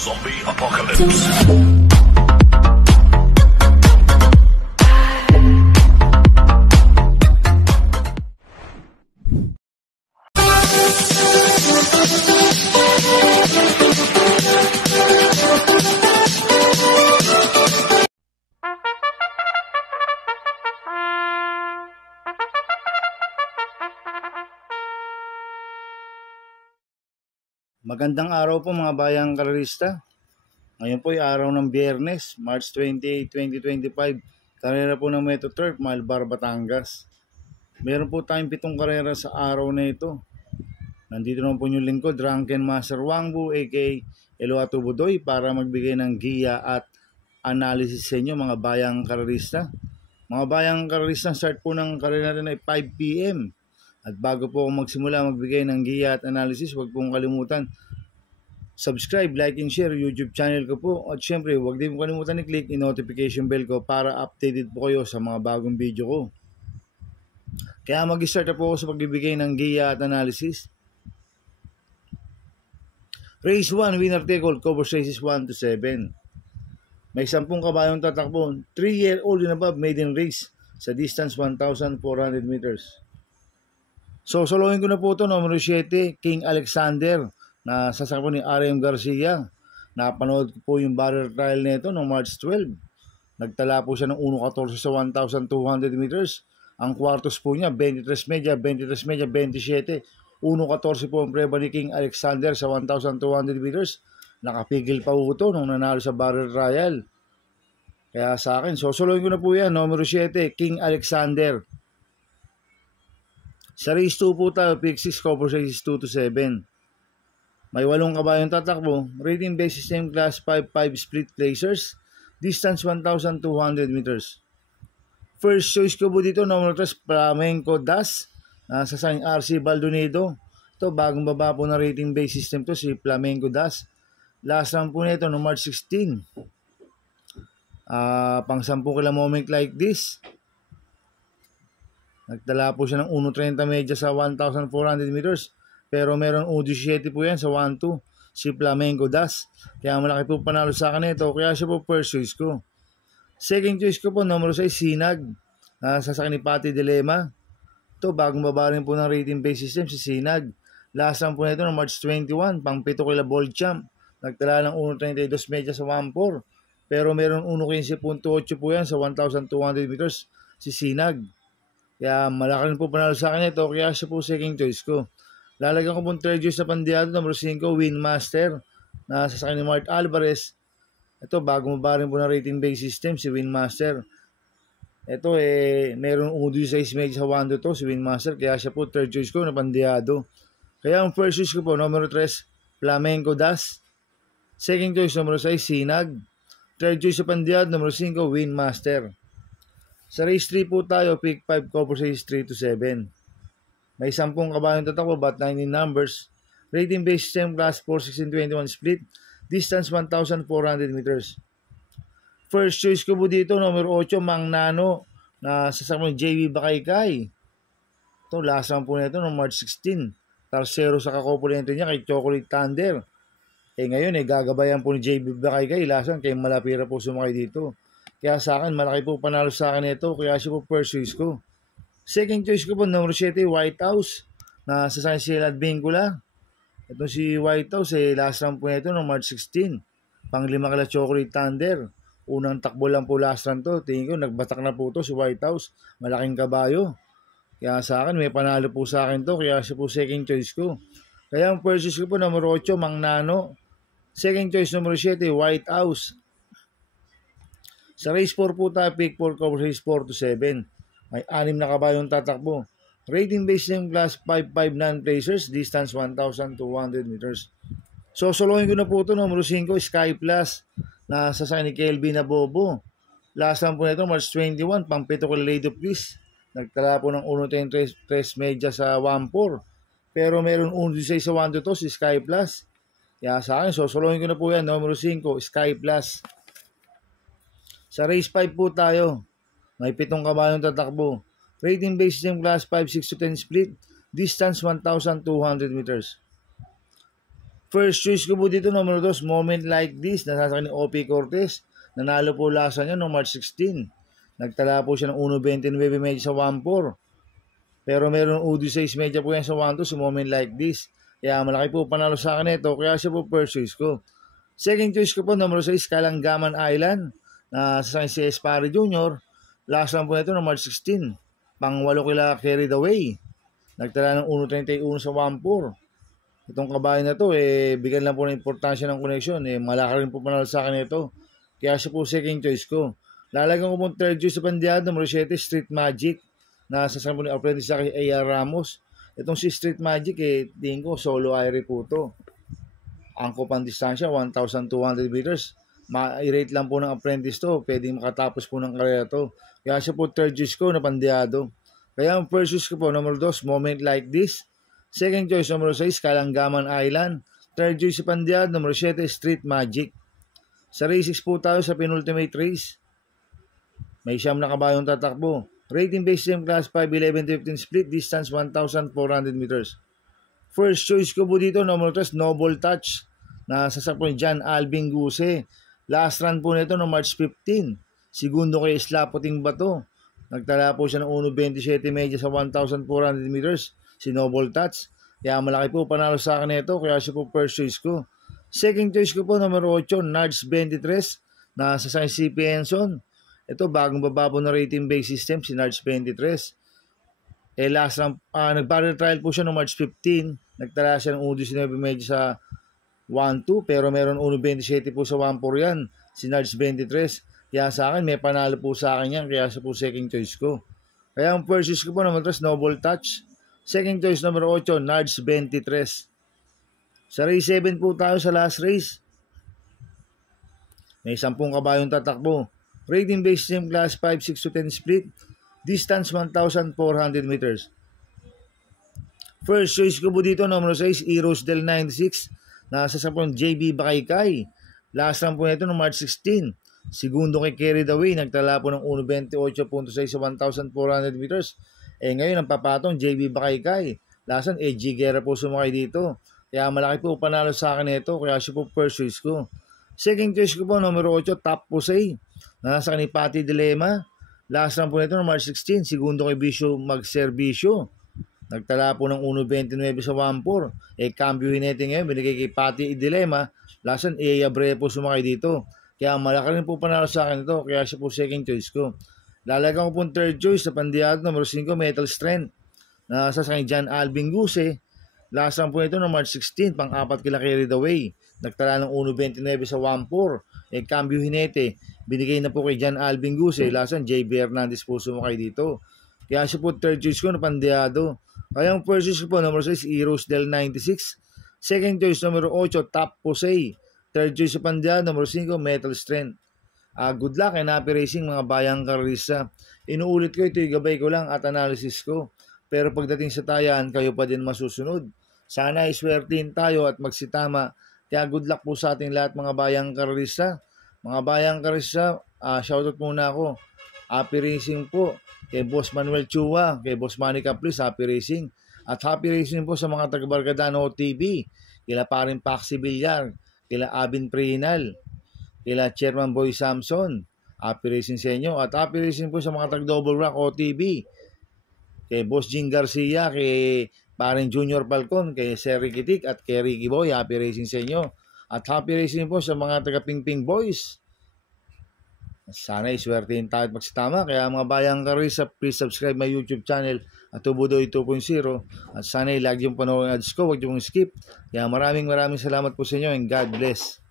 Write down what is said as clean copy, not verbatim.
Zombie Apocalypse. Magandang araw po mga bayang karerista. Ngayon po ay araw ng Biyernes, March 28, 2025. Karera po ng Metro Turf, Malbar, Batangas. Meron po tayong 7 karera sa araw na ito. Nandito naman po yung lingkod, Drunken Master Wangbu aka Eloato Budoy para magbigay ng giya at analysis sa inyo mga bayang karerista. Mga bayang karerista, start po ng karera natin ay 5 PM. At bago po ako magsimula magbigay ng giya at analysis, huwag pong kalimutan subscribe, like, and share YouTube channel ko po. At syempre, huwag din po kalimutan i-click yung notification bell ko para updated po kayo sa mga bagong video ko. Kaya mag-start na po ako sa pagbibigay ng giya at analysis. Race 1, winner take all, cover races 1 to 7. May 10 kabayong tatakbo, 3-year-old and above maiden race sa distance 1,400 meters. So, solohin ko na po ito, numero 7, King Alexander, na sasakyan ni RM Garcia. Napanood ko po yung barrier trial nito noong March 12. Nagtala po siya ng 1.14 sa 1,200 meters. Ang kwartos po niya, 23 media, 27. 1.14 po ang preba ni King Alexander sa 1,200 meters. Nakapigil pa po ito nung nanalo sa barrier trial. Kaya sa akin, sosolohin ko na po yan, numero 7, King Alexander. Sa race 2 po tayo, pick 6, cover races 2 to 7. May 8 kabayong tatakbo, rating based system class 5-5 split placers, distance 1,200 meters. First choice ko po dito, numero 3, Flamenco Das, sa San RC Baldonado. Ito, bagong baba po na rating based system to, si Flamenco Das. Last round po nito, no March 16. Pang 10 kila moment like this. Nagtala po siya ng 1.30 medya sa 1,400 meters. Pero meron 1.17 po yan sa 1-2. Si Flamenco Das. Kaya malaki po panalo sa akin ito. Kaya siya po first choice ko. Second choice ko po, numero 6, Sinag. Sa sakin ni Pati Dilema. Ito, bagong baba rin po ng rating base system si Sinag. Last round po na ito ng March 21. Pang 7 kila ball champ. Nagtala ng 1.32 medya sa 1-4. Pero meron 1.15.8 po yan sa 1,200 meters si Sinag. Kaya malaki rin po panalo sa akin ito, kaya siya po second choice ko. Lalagyan ko po third choice sa pandiado, number 5, Winmaster, na sasakyan ni Mart Alvarez. Ito, bago maba rin po na rating base system, si Winmaster. Ito, meron 1.16 medya sa 1-2 si Winmaster, kaya siya po third choice ko na pandiado. Kaya ang first choice ko po, number 3, Flamenco Das. Second choice, number 6, Sinag. Third choice sa pandiado, number 5, Winmaster. Sa race 3 po tayo, pick 5, cover race 3 to 7. May 10 kabayong tatakbo, but 19 numbers. Rating based system class 4-16-21 split. Distance 1,400 meters. First choice ko po dito, numero 8, Mang Nano, na sasakyan JB Bakaykay. Ito, last round po na ito, noong March 16. Tarsero sa kakopulente niya kay Chocolate Thunder. Ngayon, gagabayan po ni JB Bakaykay. Last round, kay Malapira po sumakay dito. Kaya sa akin, malaki po panalo sa akin ito. Kaya siya po first choice ko. Second choice ko po, numero 7, White House. Na sa San Silad Vincula. Ito si White House, last round po na ito noong March 16. Pang 5 kila Chocolate Thunder. Unang takbo lang po last round to. Tingin ko, nagbatak na po to si White House. Malaking kabayo. Kaya sa akin, may panalo po sa akin to. Kaya siya po second choice ko. Kaya ang first choice ko po, numero 8, Mang Nano. Second choice, numero 7, White House. Sa race 4 po tayo, pick 4, cover race 4 to 7. May 6 na kabayong tatakbo. Rating based system class 5-5 non-placers, distance 1,200 meters. So, solohin ko na po ito, numero 5, Sky Plus, na sasakyan ni Kelvin Abobo. Last time po na ito, March 21, pang 7 kila Lady of Peace. Nagtala po ng 1.10 medya sa 1-4. Pero meron 1.16 sa 1-2 si Sky Plus. Kaya sa akin, solohin ko na po yan, numero 5, Sky Plus. Sa race 5 po tayo, may 7 kabayong tatakbo. Rating based system class 5, 6 to 10 split. Distance 1,200 meters. First choice ko po dito, number 2, Moment Like This. Nasasakay ni OP Cortez. Nanalo po lasa niya noong March 16. Nagtala po siya ng 1.29 medyo sa 1.4. Pero meron UD 6 medyo po yan sa 1.2, si Moment Like This. Kaya malaki po panalo sa akin ito. Kaya siya po first choice ko. Second choice ko po, number 6, Kalangaman Island. Nasasakay si Espari Jr. Last run po nito noong March 16. Pang-8 kila Carried Away. Nagtala ng 1.31 sa 1.4. Itong kabayan na to, bigyan lang po ng importansya ng connection. Malaki rin po panalo sa akin ito. Kaya siya po second choice ko. Lalagyan ko po third choice sa bandiado, number 7, Street Magic. Nasasama po ni apprentice sa akin, A.R. Ramos. Itong si Street Magic, tingin ko, solo aire po to. Angko pang distansya, 1,200 meters. Ma-rate lang po ng apprentice to. Pwedeng makatapos po ng karera to. Kaya siya po third choice ko na bandiado. Kaya ang first choice ko po, number 2, Moment Like This. Second choice, number 6, Kalangaman Island. Third choice sa pandiad, number 7, Street Magic. Sa race 6 po tayo sa penultimate race. May siyam na kabayong tatakbo. Rating based system class 5, 11-15 split, distance 1,400 meters. First choice ko po dito, number 3, Noble Touch. Nasasakpo ni John Alvin Guse. Last run po nito no March 15. Segundo kay Slapoting Bato. Nagtala po siya ng 1.27 medyo sa 1,400 meters. Si Noble Touch. Kaya malaki po panalo sa akin ito. Kaya siya po first choice ko. Second choice ko po, number 8, Nards 23. Nasasakay si Penson. Ito, bagong bababo na rating based system, si Nards 23. Last round, nag-barrel trial po siya noong March 15. Nagtala siya ng 1.19 medyo sa 1.2. Pero meron 1.27 po sa 1.4 yan. Si Nards 23. Kaya sa akin, may panalo po sa akin yan. Kaya siya po second choice ko. Kaya ang first choice ko po, number 3, Noble Touch. Second choice, number 8, Nards 23. Sa race 7 po tayo sa last race. May 10 kabayong tatakbo. Rating based system class 5, 6-10 split. Distance 1,400 meters. First choice ko po dito, number 6, Eros Del 96. Nasa sa pong JB Bakaykay. Last run po nito no March 16. Segundo kay Carried Away. Nagtala po ng 1.28.6 sa 1,400 meters. Ngayon, ang papatong, JB Bakaykay. Lasan, G. Guerra po sumakay dito. Kaya malaki po panalo sa akin ito. Kaya siya po first choice ko. Second choice ko po, number 8, Top Pusay. Nasa ni Pati Dilema. Last run po nito, March 16. Segundo kay Bisyo Magservisyo. Nagtala po ng 1.29 sa 1.4. Cambio hinete ngayon. Binigay kay Pati Dilema. Lasan, Abre po sumakay dito. Kaya malaki rin po panalo sa akin ito. Kaya siya po second choice ko. Lalagyan ko pong third choice sa pandiado, number 5, Metal Strength. Nasa sa kay John Alvin Guse. Last run po ito no March 16, pang-4 kila Carried Away. Nagtala ng 1.29 sa 1.4. Cambio hinete. Binigay na po kay John Alvin Guse. Last run, JB Hernandez po sumakay dito. Kaya siya po third choice ko na pandiado. Kaya ang first choice ko po, number 6, Eros Del 96. Second choice, number 8, Top Posay. Third choice sa pandiado, number 5, Metal Strength. Good luck and happy racing mga bayang karista. Inuulit ko ito, gabay ko lang at analysis ko. Pero pagdating sa tayan, kayo pa din masusunod. Sana iswertin tayo at magsitama. Kaya good luck po sa ating lahat mga bayang karista. Mga bayang karista, shoutout muna ako. Happy racing po kay Boss Manuel Chua, kay Boss Manny Caplis, happy racing. At happy racing po sa mga taga-Bargadano TV. Kila parin Paxi Villar, kila Abin Prinal, kila Chairman Boy Samson, happy racing sa inyo. At happy racing po sa mga tag-Double Rock OTV, kay Boss Jing Garcia, kay paring Junior Falcon, kay Sir Ricky Tik, at kay Ricky Boy, happy racing sa inyo. At happy racing po sa mga taga-Pingping Boys. Sana iswertein tayo at magsitama. Kaya mga bayang karisa, please subscribe my YouTube channel at Tubudoy 2.0. At sana i-like yung panoorin ads ko, huwag yung skip. Kaya maraming salamat po sa inyo and God bless.